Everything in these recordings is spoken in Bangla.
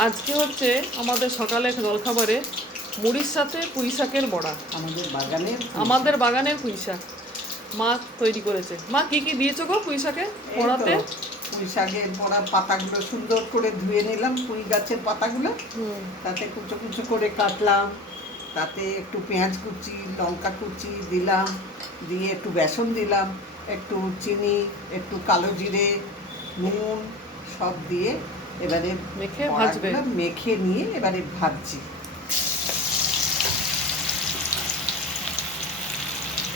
আজকে হচ্ছে আমাদের সকালে জলখাবারে মুড়ির সাথে পুঁই শাকের বড়া। আমাদের বাগানের পুঁই শাক মা তৈরি করেছে। মা কি কি দিয়েছো গো পুঁই শাকে বড়াতে? পুঁই শাকের বড়া পাতাগুলো সুন্দর করে ধুয়ে নিলাম, পুঁই গাছের পাতাগুলো, তাতে কুচো কুচো করে কাটলাম, তাতে একটু পেঁয়াজ কুচি, লঙ্কা কুচি দিলাম, দিয়ে একটু বেসন দিলাম, একটু চিনি, একটু কালো জিরে, নুন সব দিয়ে এবারে মেখে ভাজবে। মেখে নিয়ে এবারে ভাজছি।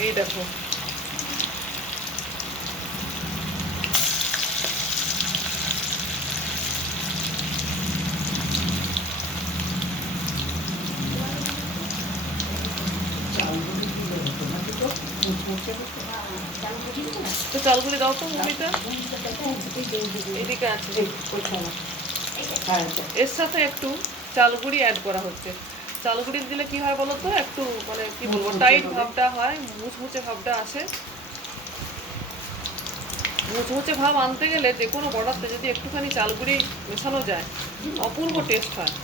এই দেখো তো চালগুলি দাও তো মুড়িটা, এদিকে আছে। এর সাথে একটু চালগুড়ি অ্যাড করা হচ্ছে। চালগুড়ি দিলে কি হয় বলো তো, একটু মানে কি বলবো, টাইট ভাবটা হয়, মুচমুচে ভাবটা আসে। মুচমুচে ভাব আনতে গেলে যে কোনো বড়াতে যদি একটুখানি চালগুড়ি মেশানো যায়, অপূর্ব টেস্ট হয়।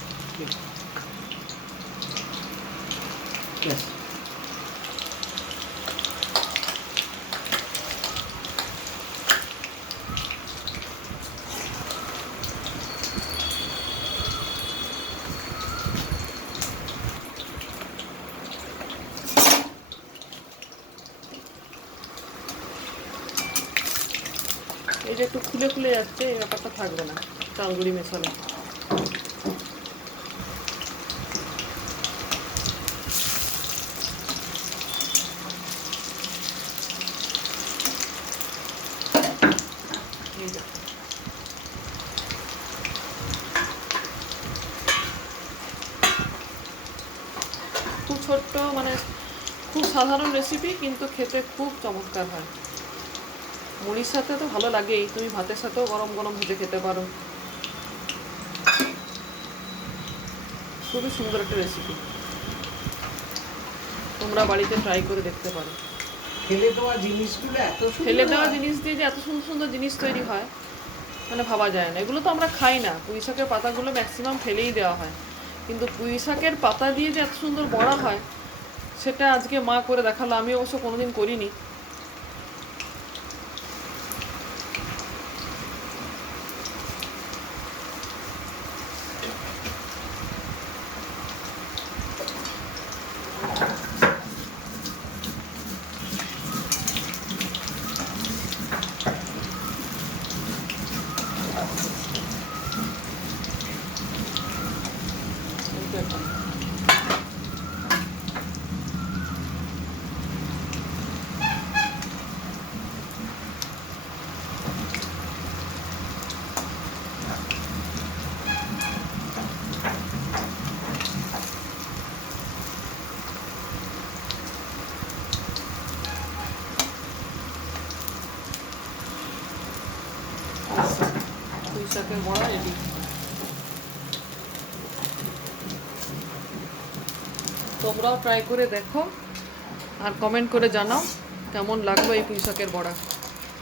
এই যে একটু খুলে খুলে যাচ্ছে, এই ব্যাপারটা থাকবে না চালগুড়ি মেশানো। খুব ছোট্ট, মানে খুব সাধারণ রেসিপি, কিন্তু খেতে খুব চমৎকার হয়। মুড়ির সাথে তো ভালো লাগেই, তুমি ভাতের সাথেও গরম গরম ভেজে খেতে পারো। খুবই সুন্দর একটা রেসিপি, তোমরা বাড়িতে ট্রাই করে দেখতে পারো। ফেলে দেওয়া জিনিসগুলো ফেলে দেওয়া জিনিস দিয়ে যে এত সুন্দর সুন্দর জিনিস তৈরি হয়, মানে ভাবা যায় না। এগুলো তো আমরা খাই না, পুঁই শাকের পাতাগুলো ম্যাক্সিমাম ফেলেই দেওয়া হয়, কিন্তু পুঁই শাকের পাতা দিয়ে যে এত সুন্দর বড়া হয়, সেটা আজকে মা করে দেখালো। আমি অবশ্য কোনোদিন করিনি। পুঁই শাকের বড়া রেডি। তোমরাও ট্রাই করে দেখো আর কমেন্ট করে জানাও কেমন লাগলো এই পুঁই শাকের বড়া।